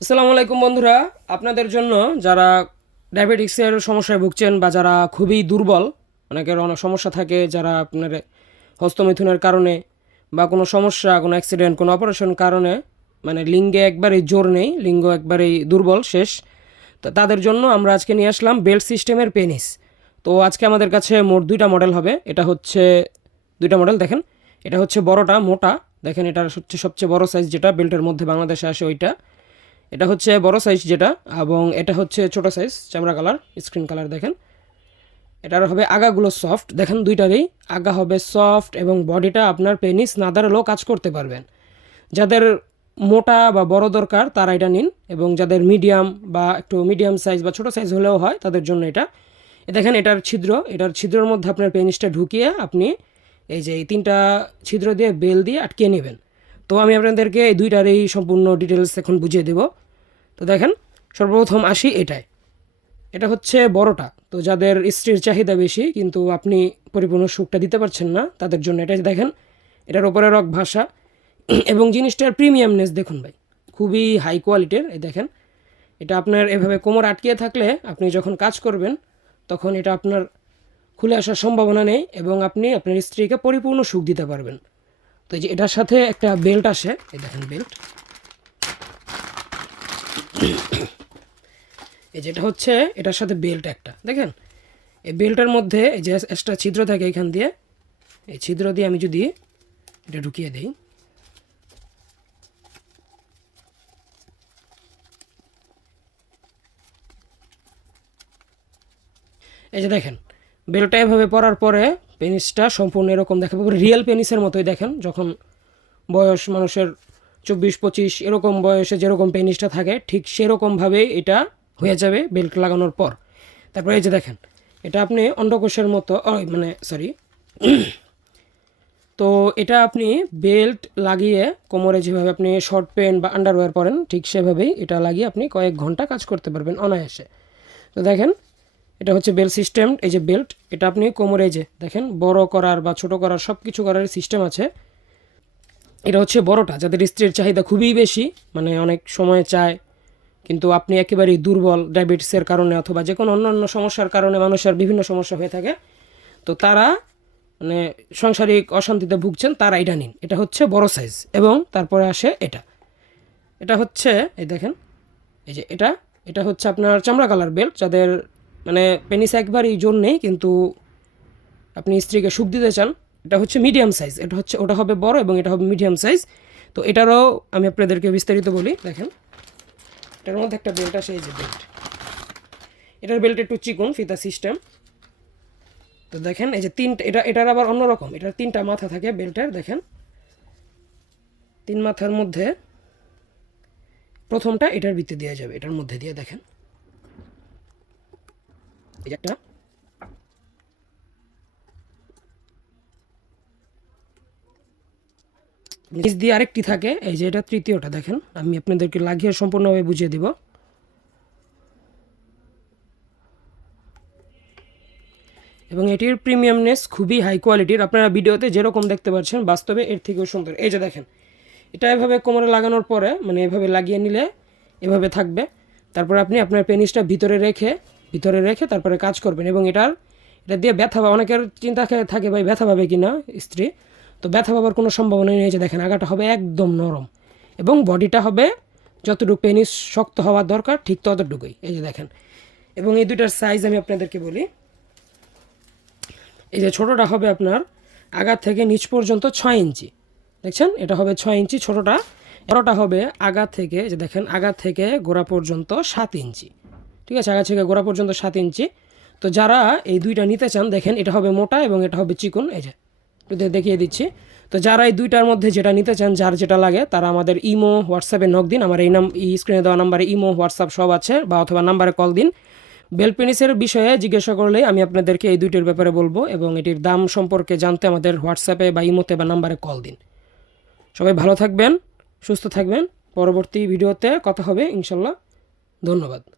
আসসালামু আলাইকুম বন্ধুরা। আপনাদের জন্য যারা ডায়াবেটিক্সের সমস্যায় ভুগছেন বা যারা খুবই দুর্বল, অনেকের অনেক সমস্যা থাকে, যারা আপনার হস্তমিথুনের কারণে বা কোনো সমস্যা, কোনো অ্যাক্সিডেন্ট কোনো অপারেশন কারণে মানে লিঙ্গে একবারেই জোর নেই, লিঙ্গ একবারেই দুর্বল, শেষ। তো তাদের জন্য আমরা আজকে নিয়ে আসলাম বেল্ট সিস্টেমের পেনিস। তো আজকে আমাদের কাছে মোট দুইটা মডেল হবে। এটা হচ্ছে, দুইটা মডেল দেখেন। এটা হচ্ছে বড়টা, মোটা। দেখেন এটা হচ্ছে সবচেয়ে বড় সাইজ যেটা, বেল্টের মধ্যে বাংলাদেশে আসে ওইটা। এটা হচ্ছে বড় সাইজ যেটা এবং এটা হচ্ছে ছোট সাইজ চামড়া কালার স্ক্রিন কালার দেখেন। এটার হবে আগাগুলো সফট দেখেন দুইটারই। আগা হবে সফট এবং বডিটা আপনার পেনিস না দাঁড়ালেও কাজ করতে পারবেন। যাদের মোটা বা বড় দরকার, তারা এটা নিন এবং যাদের মিডিয়াম বা একটু মিডিয়াম সাইজ বা ছোট সাইজ হলেও হয়, তাদের জন্য এটা। দেখেন এটার ছিদ্র, এটার ছিদ্রের মধ্যে আপনার পেনিসটা ঢুকিয়ে আপনি এই যে এই তিনটা ছিদ্র দিয়ে বেল দিয়ে আটকে নেবেন। তো আমি আপনাদেরকে এই দুইটার এই সম্পূর্ণ ডিটেলস এখন বুঝিয়ে দেব। তো দেখেন, সর্বপ্রথম আসি এটায়। এটা হচ্ছে বড়টা। তো যাদের স্ত্রীর চাহিদা বেশি, কিন্তু আপনি পরিপূর্ণ সুখটা দিতে পারছেন না, তাদের জন্য এটা দেখেন, এটার ওপরে রক ভাষা। এবং জিনিসটার প্রিমিয়ামনেস দেখুন ভাই, খুবই হাই কোয়ালিটির এই দেখেন। এটা আপনার এভাবে কোমর আটকিয়ে থাকলে আপনি যখন কাজ করবেন, তখন এটা আপনার খুলে আসার সম্ভাবনা নেই এবং আপনি আপনার স্ত্রীকে পরিপূর্ণ সুখ দিতে পারবেন। তো এই যে এটার সাথে একটা বেল্ট আসে, এই দেখেন বেল্ট। এই যেটা হচ্ছে, এটার সাথে বেল্ট একটা, দেখেন? এই বেল্টের মধ্যে এই যে এক্সট্রা ছিদ্র থাকে এখান দিয়ে, এই ছিদ্র দিয়ে আমি যদি এটা ঢুকিয়ে দিই। এই যে দেখেন, বেল্টটা এভাবে পরার পরে পেনিসটা সম্পূর্ণ এরকম দেখাবে। রিয়েল পেনিসের মতোই দেখেন, যখন বয়স মানুষের চব্বিশ, পঁচিশ, এরকম বয়সে যেরকম পেনিসটা থাকে, ঠিক সেরকমভাবেই এটা হয়ে যাবে বেল্ট লাগানোর পর। তারপরে এই যে দেখেন, এটা আপনি অন্ডকোষের মতো মানে সরি তো এটা আপনি বেল্ট লাগিয়ে কোমরে যেভাবে আপনি শর্ট প্যান্ট বা আন্ডারওয়্যার পরেন, ঠিক সেভাবেই এটা লাগিয়ে আপনি কয়েক ঘণ্টা কাজ করতে পারবেন অনায়াসে। তো দেখেন এটা হচ্ছে বেল্ট সিস্টেম, এই যে বেল্ট, এটা আপনি কোমরে যে, দেখেন, বড় করার বা ছোট করার সব কিছু করার সিস্টেম আছে। এটা হচ্ছে বড়টা, যাদের স্ত্রীর চাহিদা খুবই বেশি মানে অনেক সময় চায়, কিন্তু আপনি একেবারেই দুর্বল ডায়াবেটিসের কারণে অথবা যে কোনো অন্যান্য সমস্যার কারণে মানুষের বিভিন্ন সমস্যা হয়ে থাকে। তো তারা মানে সাংসারিক অশান্তিতে ভুগছেন, তারা এটা নিন। এটা হচ্ছে বড় সাইজ এবং তারপরে আসে এটা। এটা হচ্ছে, এই দেখেন, এই যে এটা এটা হচ্ছে আপনার চামড়া কালার বেল্ট, যাদের মানে পেনিস একবারই জোর নেই কিন্তু আপনি স্ত্রীকে সুখ দিতে চান, এটা হচ্ছে মিডিয়াম সাইজ এটা হচ্ছে, ওটা হবে বড় এবং এটা হবে মিডিয়াম সাইজ তো এটারও আমি আপনাদেরকে বিস্তারিত বলি, দেখেন। এটার মধ্যে একটা বেল্ট আসে, এই যে বেল্ট এটার বেল্ট একটু চিকন, ফিতা সিস্টেম তো দেখেন, এই যে তিনটা, এটা, এটার আবার অন্যরকম এটার তিনটা মাথা থাকে বেল্টের দেখেন। তিন মাথার মধ্যে প্রথমটা এটার ভিতরে দেওয়া যাবে, এটার মধ্যে দিয়ে দেখেন। এই নিচ দিয়ে আরেকটি থাকে। এই যে এটা তৃতীয়টা, দেখেন। আমি আপনাদেরকে লাগিয়ে সম্পূর্ণভাবে বুঝিয়ে দিব। এবং এটির প্রিমিয়ামনেস খুবই হাই কোয়ালিটির আপনারা ভিডিওতে যেরকম দেখতে পাচ্ছেন, বাস্তবে এর থেকেও সুন্দর। এই যে দেখেন, এটা এভাবে কোমরে লাগানোর পরে মানে এভাবে লাগিয়ে নিলে এভাবে থাকবে। তারপর আপনি আপনার পেনিসটা ভিতরে রেখে ভিতরে রেখে তারপরে কাজ করবেন এবং এটার, এটা দিয়ে ব্যথা বা অনেকের চিন্তা থাকে- ভাই, ব্যথা পাবে কি না স্ত্রী। তো ব্যথা পাবার কোনো সম্ভাবনা নেই যে দেখেন, আগাটা হবে একদম নরম এবং বডিটা হবে যতটুকু পেনিস শক্ত হওয়ার দরকার, ঠিক ততটুকুই। এই যে দেখেন, এবং এই দুইটার সাইজ আমি আপনাদেরকে বলি। এই যে ছোটোটা হবে আপনার আগা থেকে নিচ পর্যন্ত ছয় ইঞ্চি। দেখছেন? এটা হবে ছয় ইঞ্চি ছোটোটা। বড়োটা হবে আগা থেকে যে দেখেন, আগা থেকে গোড়া পর্যন্ত সাত ইঞ্চি। ঠিক আছে? আগা থেকে গোড়া পর্যন্ত সাত ইঞ্চি। তো যারা এই দুইটা নিতে চান, দেখেন এটা হবে মোটা এবং এটা হবে চিকন, এই যে। একটু দেখিয়ে দিচ্ছি। তো যারা এই দুইটার মধ্যে যেটা নিতে চান, যার যেটা লাগে, তারা আমাদের ইমো, হোয়াটসঅ্যাপে নক দিন। আমার এই নাম এই স্ক্রিনে দেওয়া নাম্বারে ইমো, হোয়াটসঅ্যাপ সব আছে, বা অথবা নাম্বারে কল দিন। বেলপেনিসের বিষয়ে জিজ্ঞাসা করলেই আমি আপনাদেরকে এই দুইটির ব্যাপারে বলব এবং এটির দাম সম্পর্কে জানতে আমাদের হোয়াটসঅ্যাপে বা ইমোতে বা নাম্বারে কল দিন। সবাই ভালো থাকবেন, সুস্থ থাকবেন। পরবর্তী ভিডিওতে কথা হবে, ইনশাল্লাহ। ধন্যবাদ।